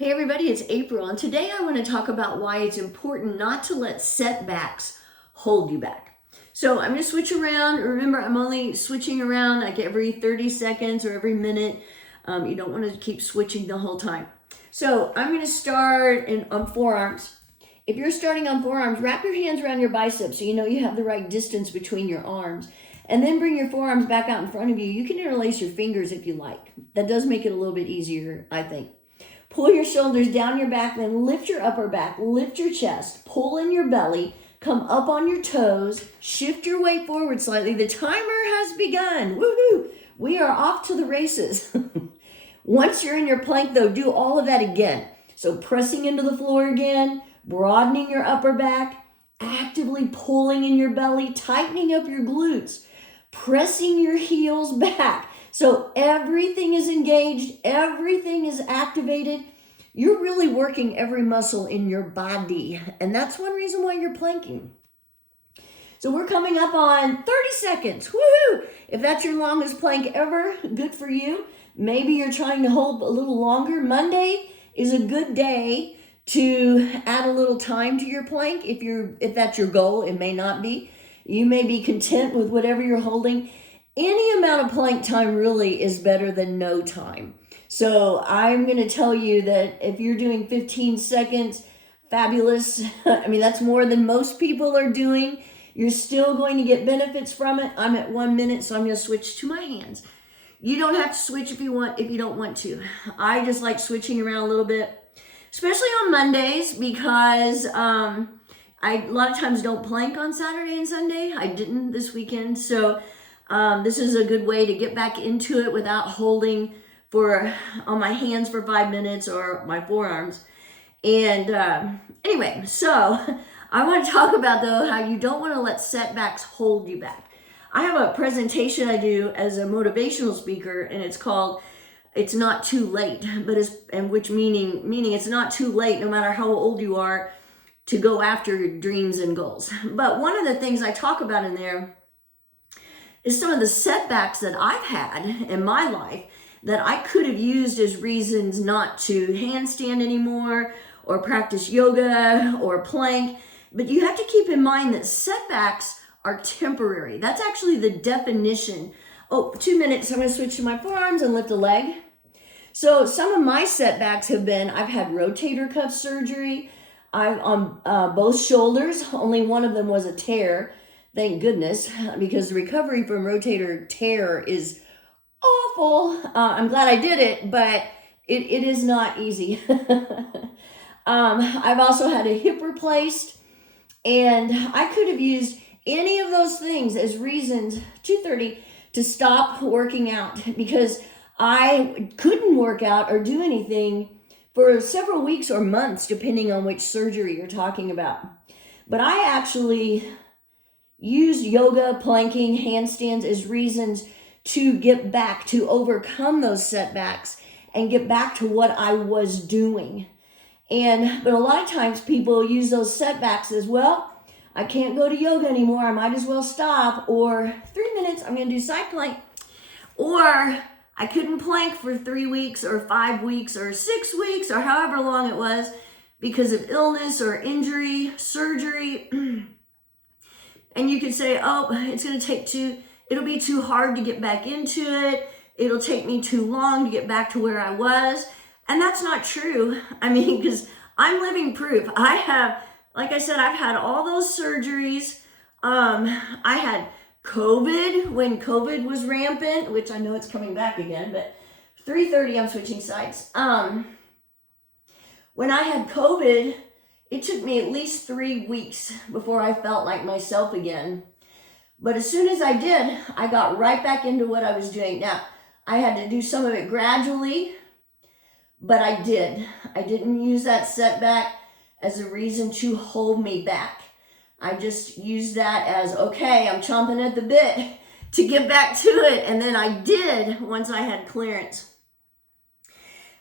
Hey everybody, it's April, and today I want to talk about why it's important not to let setbacks hold you back. So I'm going to switch around. Remember, I'm only switching around like every 30 seconds or every minute. You don't want to keep switching the whole time. So I'm going to start on forearms. If you're starting on forearms, wrap your hands around your biceps so you know you have the right distance between your arms. And then bring your forearms back out in front of you. You can interlace your fingers if you like. That does make it a little bit easier, I think. Pull your shoulders down your back, then lift your upper back, lift your chest, pull in your belly, come up on your toes, shift your weight forward slightly. The timer has begun. Woohoo! We are off to the races. Once you're in your plank though, do all of that again. So pressing into the floor again, broadening your upper back, actively pulling in your belly, tightening up your glutes, pressing your heels back. So everything is engaged, everything is activated. You're really working every muscle in your body. And that's one reason why you're planking. So we're coming up on 30 seconds. Woohoo! If that's your longest plank ever, good for you. Maybe you're trying to hold a little longer. Monday is a good day to add a little time to your plank. If that's your goal, it may not be. You may be content with whatever you're holding. Any amount of plank time really is better than no time. So I'm going to tell you that if you're doing 15 seconds, fabulous. I mean, that's more than most people are doing. You're still going to get benefits from it. I'm at 1 minute, so I'm going to switch to my hands. You don't have to switch if you don't want to. I just like switching around a little bit, especially on Mondays because I a lot of times don't plank on Saturday and Sunday. I didn't this weekend, so this is a good way to get back into it without holding on my hands for 5 minutes or my forearms. And anyway, so I want to talk about though how you don't want to let setbacks hold you back. I have a presentation I do as a motivational speaker, and it's called "It's Not Too Late," meaning it's not too late, no matter how old you are, to go after your dreams and goals. But one of the things I talk about in there is some of the setbacks that I've had in my life that I could have used as reasons not to handstand anymore or practice yoga or plank. But you have to keep in mind that setbacks are temporary. That's actually the definition. Oh, 2 minutes. I'm going to switch to my forearms and lift a leg. So some of my setbacks have been, I've had rotator cuff surgery. I'm on both shoulders. Only one of them was a tear. Thank goodness, because the recovery from rotator tear is awful. I'm glad I did it, but it is not easy. I've also had a hip replaced, and I could have used any of those things as reasons, 2:30, to stop working out because I couldn't work out or do anything for several weeks or months, depending on which surgery you're talking about. But I actually used yoga, planking, handstands as reasons to get back, to overcome those setbacks and get back to what I was doing. But a lot of times people use those setbacks as, well, I can't go to yoga anymore. I might as well stop. Or 3 minutes, I'm going to do side plank. Or I couldn't plank for 3 weeks or 5 weeks or 6 weeks or however long it was because of illness or injury, surgery. And you could say, oh, it'll be too hard to get back into it. It'll take me too long to get back to where I was. And that's not true. I mean, because I'm living proof. Like I said, I've had all those surgeries. I had COVID when COVID was rampant, which I know it's coming back again, but 3:30, I'm switching sides. When I had COVID, it took me at least 3 weeks before I felt like myself again. But as soon as I did, I got right back into what I was doing. Now, I had to do some of it gradually, but I did. I didn't use that setback as a reason to hold me back. I just used that as, okay, I'm chomping at the bit to get back to it. And then I did once I had clearance.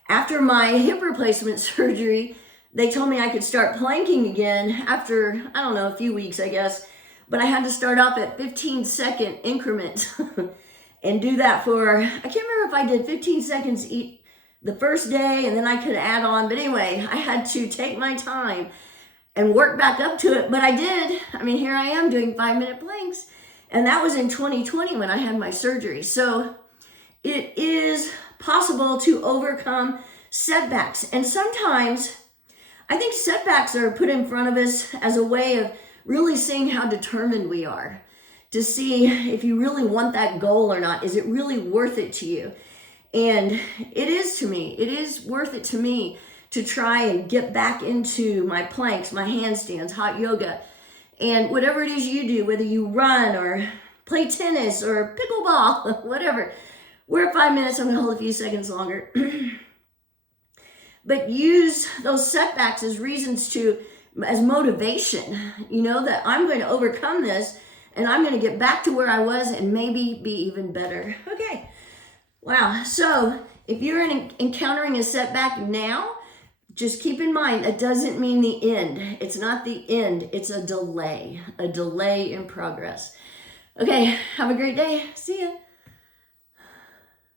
After my hip replacement surgery, they told me I could start planking again after, I don't know, a few weeks, I guess. But I had to start off at 15-second increments and do that for, I can't remember if I did 15 seconds the first day, and then I could add on. But anyway, I had to take my time and work back up to it. But I did. I mean, here I am doing 5-minute planks. And that was in 2020 when I had my surgery. So it is possible to overcome setbacks. And sometimes I think setbacks are put in front of us as a way of really seeing how determined we are, to see if you really want that goal or not. Is it really worth it to you? And it is to me. It is worth it to me to try and get back into my planks, my handstands, hot yoga, and whatever it is you do, whether you run or play tennis or pickleball, whatever. We're at 5 minutes. I'm going to hold a few seconds longer. But use those setbacks as reasons as motivation, that I'm going to overcome this and I'm going to get back to where I was and maybe be even better. Okay. Wow. So if you're encountering a setback now, just keep in mind, that doesn't mean the end. It's not the end. It's a delay in progress. Okay. Have a great day. See ya.